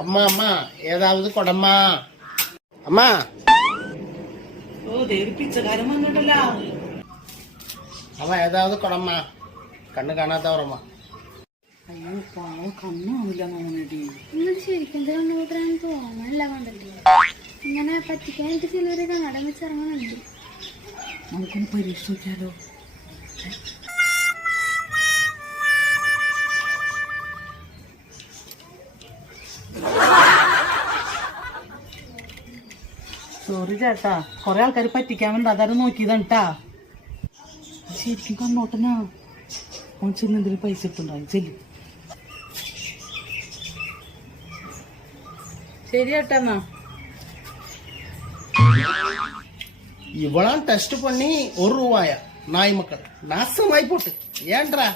அம்மா அம்மா ஏதாவது கொடம்மா அம்மா. ഓ ദേവി പിച്ചക്കാരൻ വന്നിട്ടല്ല. അമ്മ ഏതാവത് കൊടമ്മാ, കണ്ണ് കാണാത്തവരമ്മ. അയ്യോ പാവം കണ്ണാവില്ല മോനടി. എന്നിട്ട് ശരിക്കും കണ്ണൂട്ടരാൻ തോന്നല്ല കണ്ടല്ലേ. ഇങ്ങനെ പറ്റിക്കാനായിട്ട് ചിലവരൊക്കെ നടൻ വെച്ചിറങ്ങുന്നുണ്ട്. നമുക്കൊന്ന് പരീക്ഷ നോക്കിയാലോ? സോറി ചേട്ടാ, കൊറേ ആൾക്കാർ പറ്റിക്കാൻ വേണ്ട അതാരും നോക്കിയതാണ് ട്ടാ. ശരിക്കും കണ്ണോട്ടനാ. ഓൻ ചെന്ന് എന്തെങ്കിലും പൈസ ഇട്ടുണ്ടായി ചെല്ലു. ശരി ചേട്ടാ എന്നാ. இவளாம் டெஸ்ட் பண்ணி ₹1 நாய் மக்கள் நாசமாய் போட்டு ஏன்றா